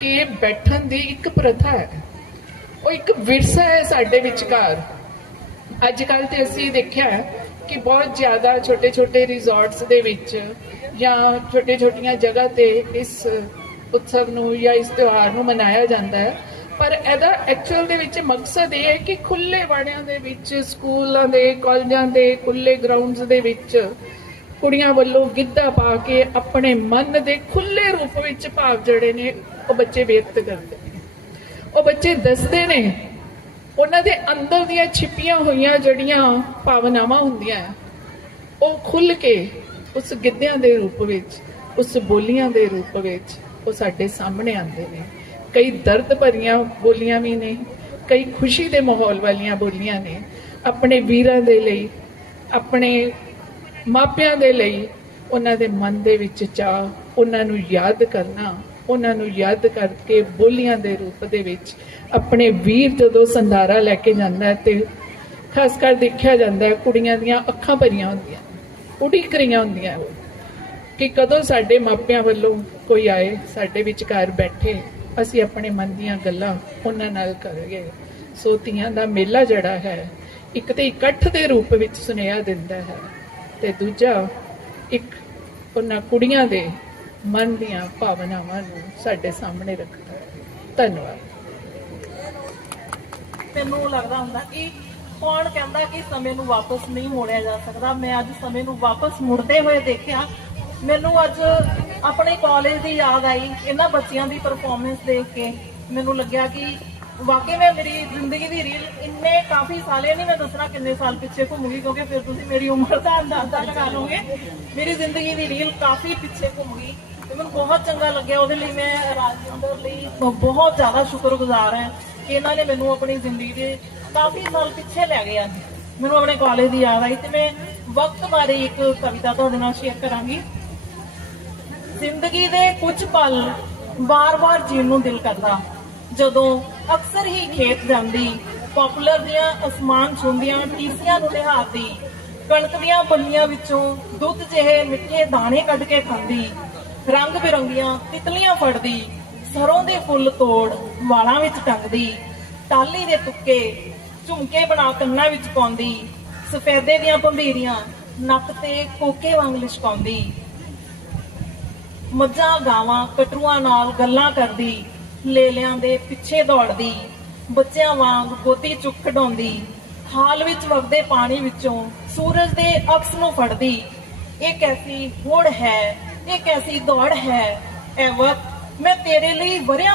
ਕਿ ਬੈਠਣ ਦੀ ਇੱਕ ਪ੍ਰਥਾ ਹੈ। ਉਹ ਇੱਕ ਵਿਰਸਾ ਹੈ ਸਾਡੇ ਵਿਚਕਾਰ। ਅੱਜ ਕੱਲ ਤੇ ਅਸੀਂ ਦੇਖਿਆ ਹੈ ਕਿ ਬਹੁਤ ਜ਼ਿਆਦਾ ਛੋਟੇ ਛੋਟੇ ਰਿਜ਼ੋਰਟਸ ਦੇ ਵਿੱਚ ਜਾਂ ਛੋਟੇ ਛੋਟੀਆਂ ਜਗ੍ਹਾ ਤੇ ਇਸ ਉਤਸਵ ਨੂੰ ਜਾਂ ਇਸ ਤਿਉਹਾਰ ਨੂੰ ਮਨਾਇਆ ਜਾਂਦਾ ਹੈ। ਪਰ ਇਹਦਾ ਐਕਚੁਅਲ ਦੇ ਵਿੱਚ ਮਕਸਦ ਇਹ ਹੈ ਕਿ ਖੁੱਲੇ ਵਾੜਿਆਂ ਦੇ ਵਿੱਚ, ਸਕੂਲਾਂ ਦੇ, ਕਾਲਜਾਂ ਦੇ ਖੁੱਲੇ ਗਰਾਊਂਡਸ ਦੇ ਵਿੱਚ ਕੁੜੀਆਂ ਵੱਲੋਂ ਗਿੱਧਾ ਪਾ ਕੇ ਆਪਣੇ ਮਨ ਦੇ ਖੁੱਲੇ ਰੂਪ ਵਿੱਚ ਭਾਵ ਜਿਹੜੇ ਨੇ, ਉਹ ਬੱਚੇ ਵਿਅਕਤ ਕਰਦੇ ਨੇ। ਉਹ ਬੱਚੇ ਦੱਸਦੇ ਨੇ, ਉਹਨਾਂ ਦੇ ਅੰਦਰ ਦੀਆਂ ਛਿਪੀਆਂ ਹੋਈਆਂ ਜਿਹੜੀਆਂ ਭਾਵਨਾਵਾਂ ਹੁੰਦੀਆਂ ਉਹ ਖੁੱਲ ਕੇ ਉਸ ਗਿੱਧਿਆਂ ਦੇ ਰੂਪ ਵਿੱਚ, ਉਸ ਬੋਲੀਆਂ ਦੇ ਰੂਪ ਵਿੱਚ ਉਹ ਸਾਡੇ ਸਾਹਮਣੇ ਆਉਂਦੇ ਨੇ। ਕਈ ਦਰਦ ਭਰੀਆਂ ਬੋਲੀਆਂ ਵੀ ਨੇ, ਕਈ ਖੁਸ਼ੀ ਦੇ ਮਾਹੌਲ ਵਾਲੀਆਂ ਬੋਲੀਆਂ ਨੇ। ਆਪਣੇ ਵੀਰਾਂ ਦੇ ਲਈ, ਆਪਣੇ ਮਾਪਿਆਂ ਦੇ ਲਈ ਉਹਨਾਂ ਦੇ ਮਨ ਦੇ ਵਿੱਚ ਚਾਹ ਉਹਨਾਂ ਨੂੰ ਯਾਦ ਕਰਨਾ, ਉਹਨਾਂ ਨੂੰ ਯਾਦ ਕਰਕੇ ਬੋਲੀਆਂ ਦੇ ਰੂਪ ਦੇ ਵਿੱਚ ਆਪਣੇ ਵੀਰ ਜਦੋਂ ਸੰਧਾਰਾ ਲੈ ਕੇ ਜਾਂਦਾ ਹੈ ਤੇ ਖਾਸ ਕਰ ਦੇਖਿਆ ਜਾਂਦਾ ਕੁੜੀਆਂ ਦੀਆਂ ਅੱਖਾਂ ਭਰੀਆਂ ਹੁੰਦੀਆਂ ਉਡੀਕ ਰਹੀਆਂ ਹੁੰਦੀਆਂ ਉਹ ਕਿ ਕਦੋਂ ਸਾਡੇ ਮਾਪਿਆਂ ਵੱਲੋਂ ਕੋਈ ਆਏ, ਸਾਡੇ ਵਿਚਕਾਰ ਬੈਠੇ, ਅਸੀਂ ਆਪਣੇ ਮਨ ਦੀਆਂ ਗੱਲਾਂ ਉਹਨਾਂ ਨਾਲ ਕਰਾਂਗੇ ਸੋ ਧੀਆਂ ਦਾ ਮੇਲਾ ਜਿਹੜਾ ਹੈ, ਇੱਕ ਤੇ ਇਕੱਠ ਦੇ ਰੂਪ ਵਿੱਚ ਸੁਨੇਹਾ ਦਿੰਦਾ ਹੈ। ਤੇ ਦੂਜਾ ਇੱਕ ਉਹਨਾਂ ਕੁੜੀਆਂ ਦੇ ਮਨ ਦੀਆਂ ਭਾਵਨਾਵਾਂ ਨੂੰ ਸਾਡੇ ਸਾਹਮਣੇ ਰੱਖਦਾ ਹੈ। ਧੰਨਵਾਦ। ਮੈਨੂੰ ਲੱਗਦਾ ਹੁੰਦਾ ਕਿ ਕੌਣ ਕਹਿੰਦਾ ਕਿ ਸਮੇਂ ਨੂੰ ਵਾਪਸ ਨਹੀਂ ਮੋੜਿਆ ਜਾ ਸਕਦਾ। ਮੈਂ ਅੱਜ ਸਮੇਂ ਨੂੰ ਵਾਪਸ ਮੁੜਦੇ ਹੋਏ ਦੇਖਿਆ। ਮੈਨੂੰ ਅੱਜ ਆਪਣੇ ਕਾਲਜ ਦੀ ਯਾਦ ਆਈ। ਇਹਨਾਂ ਬੱਚਿਆਂ ਦੀ ਪਰਫਾਰਮੈਂਸ ਦੇਖ ਕੇ ਮੈਨੂੰ ਲੱਗਿਆ ਕਿ ਵਾਕਈ ਮੈਂ ਮੇਰੀ ਜ਼ਿੰਦਗੀ ਦੀ ਰੀਲ ਇੰਨੇ ਕਾਫੀ ਸਾਲੇ ਨਹੀਂ ਮੈਂ ਦੱਸਣਾ ਕਿੰਨੇ ਸਾਲ ਪਿੱਛੇ ਘੁੰਮ ਗਈ ਕਿਉਂਕਿ ਫਿਰ ਤੁਸੀਂ ਮੇਰੀ ਉਮਰ ਦਾ ਅੰਦਾਜ਼ਾ ਲਗਾ ਲਓਗੇ। ਮੇਰੀ ਜ਼ਿੰਦਗੀ ਦੀ ਰੀਲ ਕਾਫੀ ਪਿੱਛੇ ਘੁੰਮ ਤੇ ਮੈਨੂੰ ਬਹੁਤ ਚੰਗਾ ਲੱਗਿਆ। ਉਹਦੇ ਲਈ ਮੈਂ ਰਾਜਿੰਦਰ ਲਈ ਬਹੁਤ ਜ਼ਿਆਦਾ ਸ਼ੁਕਰਗੁਜ਼ਾਰ ਹਾਂ ਕਿ ਇਹਨਾਂ ਨੇ ਮੈਨੂੰ ਆਪਣੀ ਜ਼ਿੰਦਗੀ ਦੇ ਕਾਫੀ ਸਾਲ ਪਿੱਛੇ ਲੈ ਗਏ ਅੱਜ। ਮੈਨੂੰ ਆਪਣੇ ਕਾਲਜ ਦੀ ਯਾਦ ਆਈ ਤੇ ਮੈਂ ਵਕਤ ਬਾਰੇ ਇੱਕ ਕਵਿਤਾ ਤੁਹਾਡੇ ਨਾਲ ਸ਼ੇਅਰ ਕਰਾਂਗੀ। ਜ਼ਿੰਦਗੀ ਦੇ ਕੁਝ ਪਲ ਵਾਰ-ਵਾਰ ਜੀਣ ਨੂੰ ਦਿਲ ਕਰਦਾ। ਜਦੋਂ ਅਕਸਰ ਹੀ ਖੇਤ ਜਾਂਦੀ ਪਪੂਲਰ ਦੀਆਂ ਅਸਮਾਨ ਛੁੰਦੀਆਂ ਟੀਸੀਆਂ ਨੂੰ ਨਿਹਾਰਦੀ ਕਣਕ ਦੀਆਂ ਬੰਨੀਆਂ ਵਿੱਚੋਂ ਦੁੱਧ ਜਿਹੇ ਮਿੱਠੇ ਦਾਣੇ ਕੱਢ ਕੇ ਖਾਂਦੀ, ਰੰਗ ਬਿਰੰਗੀਆਂ ਤਿਤਲੀਆਂ ਫੜਦੀ, ਸਰੋਂ ਦੇ ਫੁੱਲ ਤੋੜ ਵਾਲਾਂ ਵਿੱਚ ਟੰਗਦੀ ਟਾਲੀ ਦੇ ਤੁੱਕੇ ਝੁਮਕੇ ਬਣਾ ਕੰਨਾਂ ਵਿੱਚ ਪਾਉਂਦੀ, ਸਫੈਦੇ ਦੀਆਂ ਭੰਬੀਰੀਆਂ ਨੱਕ ਤੇ ਕੋਕੇ ਵਾਂਗ ਲਿਸ਼ਕਾਉਂਦੀ। ਮੱਝਾਂ, ਗਾਵਾਂ, ਕਟਰੂਆਂ ਨਾਲ ਗੱਲਾਂ ਕਰਦੀ ਲੇਲਿਆਂ ਦੇ ਪਿੱਛੇ ਦੌੜਦੀ, ਬੱਚਿਆਂ ਵਾਂਗ ਗੋਤੀ ਚੁੱਕ ਖਡਾਉਂਦੀ ਹਾਲ ਵਿੱਚ ਵਗਦੇ ਪਾਣੀ ਵਿੱਚੋਂ ਸੂਰਜ ਦੇ ਅਕਸ ਨੂੰ ਫੜਦੀ। ਇਹ ਕੈਸੀ ਹੋੜ ਹੈ, ਇਹ ਕੈਸੀ ਦੌੜ ਹੈ ਐ ਵਕਤ ਮੈਂ ਤੇਰੇ ਲਈ ਵਰਿਆਂ